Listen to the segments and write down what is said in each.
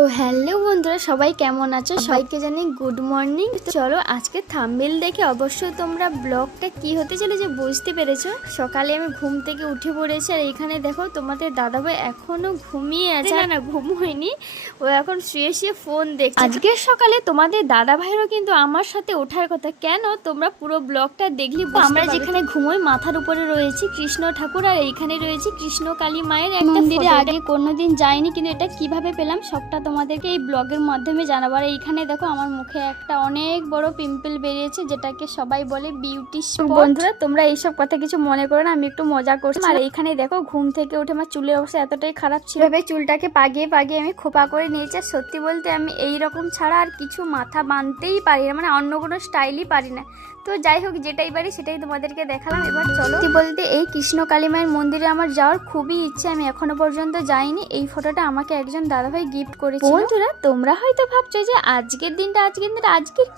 তো হ্যালো বন্ধুরা, সবাই কেমন আছো? সবাইকে জানি গুড মর্নিং। চলো আজকে থাম্বনেল দেখে অবশ্যই তোমরা ব্লগটা কি হতে চলেছে বুঝতে পেরেছো। সকালে আমি ঘুম থেকে উঠে পড়েছি, আর এখানে দেখো তোমাদের দাদাভাই এখনো ঘুমিয়ে আছে। না ঘুম হয়নি, ও এখন শুয়ে শুয়ে ফোন দেখছে। আজকের সকালে তোমাদের দাদাভাইরও কিন্তু আমার সাথে ওঠার কথা। কেন তোমরা পুরো ব্লগটা দেখলে আমরা যেখানে ঘুমোই মাথার উপরে রয়েছি কৃষ্ণ ঠাকুর, আর এইখানে রয়েছে কৃষ্ণ কালী মায়ের একটা মন্দিরে। আগে কোনোদিন যাইনি, কিন্তু এটা কিভাবে পেলাম সবটা তোমাদেরকে এই ব্লগের মাধ্যমে জানাবার। এইখানে দেখো আমার মুখে একটা অনেক বড় পিম্পল বেরিয়েছে, যেটাকে সবাই বলে বিউটি স্পট। বন্ধুরা তোমরা এইসব কথা কিছু মনে করো না, আমি একটু মজা করছি। আর এইখানে দেখো ঘুম থেকে উঠে আমার চুলের অবস্থা এতটাই খারাপ ছিল, ভেবে চুলটাকে পাগিয়ে আমি খোপা করে নিয়েছি। আর সত্যি বলতে আমি এই রকম ছাড়া আর কিছু মাথা বাঁধতেই পারি না, মানে অন্য কোনো স্টাইলই পারি না। তো যাই হোক, যেটাই পারি সেটাই তোমাদেরকে দেখালাম। এবার চলো, বলতে এই কৃষ্ণ কালী মায়ের মন্দিরে আমার যাওয়ার খুবই ইচ্ছে, আমি এখনো পর্যন্ত যাইনি। এই ফটোটা আমাকে একজন দাদাভাই গিফট করেছিল। বন্ধুরা তোমরা হয়তো ভাবছো যে আজকের দিনটা আজকের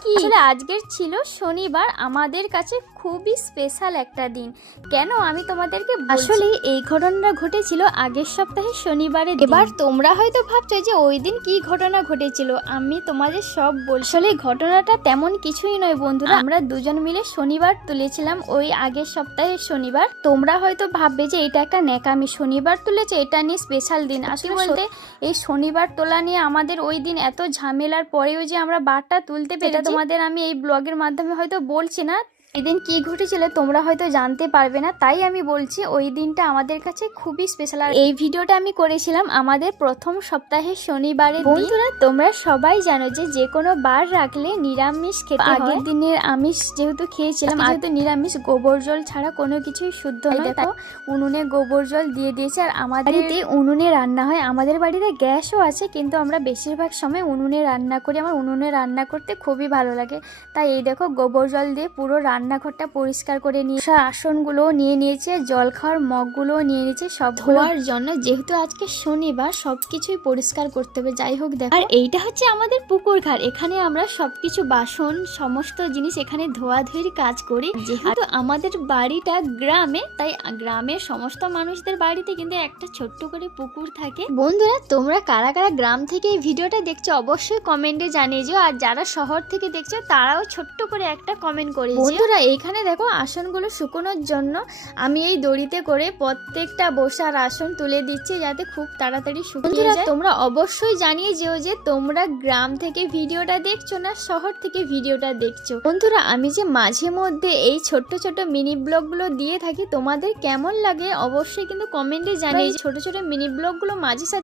কি, আসলে আজকের ছিল শনিবার, আমাদের কাছে খুবই স্পেশাল একটা দিন। কেন আমি তোমাদেরকে আসলে এই ঘটনাটা ঘটেছিল আগের সপ্তাহে শনিবারে। এবার তোমরা হয়তো ভাবছো যে ওই দিন কি ঘটনা ঘটেছিল, আমি তোমাদের সব বলছি। আসলে ঘটনাটা তেমন কিছুই নয় বন্ধুরা, আমরা দুজন মিলে শনিবার তুলেছিলাম ওই আগের সপ্তাহের শনিবার। তোমরা হয়তো ভাববে যে এটা একটা ন্যাকামি, শনিবার তুলেছে, এটা নিয়ে স্পেশাল দিন। আসলে বলতে এই শনিবার তোলা নিয়ে আমাদের ওই দিন এত ঝামেলার পরেও যে আমরা বারটা তুলতে পেরেছি, তোমাদের আমি এই ব্লগের মাধ্যমে হয়তো বলছি না। এই দিন কি ঘটেছিল তোমরা হয়তো জানতে পারবে না, তাই আমি বলছি ওই দিনটা আমাদের কাছে খুবই স্পেশাল। আর এই ভিডিওটা আমি করেছিলাম আমাদের প্রথম সপ্তাহের শনিবারে। বন্ধুরা তোমরা সবাই জানো যে কোনো বার রাখলে নিরামিষ খেতে হয়। আগের দিনের আমিষ যেহেতু খেয়েছিলাম, যেহেতু নিরামিষ, গোবর জল ছাড়া কোনো কিছুই শুদ্ধ নয়। দেখো উনুনে গোবর জল দিয়ে দিয়েছে, আর আমাদের বাড়িতে উনুনে রান্না হয়। আমাদের বাড়িতে গ্যাসও আছে, কিন্তু আমরা বেশিরভাগ সময় উনুনে রান্না করি। আমার উনুনে রান্না করতে খুবই ভালো লাগে, তাই এই দেখো গোবর জল দিয়ে পুরো রান্নাঘরটা পরিষ্কার করে নিয়ে আসনগুলো নিয়ে নিয়েছে, জল খাওয়ার মগগুলো নিয়ে নিয়েছে, সব ধোয়ার জন্য। যেহেতু আজকে শনিবার সবকিছুই পরিষ্কার করতে হবে। যাই হোক দেখো, আর এইটা হচ্ছে আমাদের পুকুর ঘাট, এখানে আমরা সবকিছু বাসন সমস্ত জিনিস এখানে ধোয়াধুয়ির কাজ করি। যেহেতু আমাদের বাড়িটা গ্রামে, তাই গ্রামের সমস্ত মানুষদের বাড়িতে কিন্তু একটা ছোট্ট করে পুকুর থাকে। বন্ধুরা তোমরা কারা কারা গ্রাম থেকে এই ভিডিওটা দেখছো অবশ্যই কমেন্টে জানিয়ে যাও, আর যারা শহর থেকে দেখছো তারাও ছোট্ট করে একটা কমেন্ট করে। বন্ধুরা এইখানে দেখো আসনগুলো শুকোনোর জন্য আমি এই দড়িতে করে প্রত্যেকটা বসার আসন তুলে দিচ্ছি, যাতে খুব তাড়াতাড়ি শুকিয়ে যায়। তোমরা অবশ্যই জানিয়ে যেও যে তোমরা গ্রাম থেকে ভিডিওটা দেখছো না শহর থেকে ভিডিওটা দেখছো। বন্ধুরা আমি যে মাঝে মধ্যে এই ছোট্ট ছোট মিনি ব্লগগুলো দিয়ে থাকি, তোমাদের কেমন লাগে অবশ্যই কিন্তু কমেন্টে জানিয়ে। ছোট ছোট মিনি ব্লগগুলো মাঝে সাথে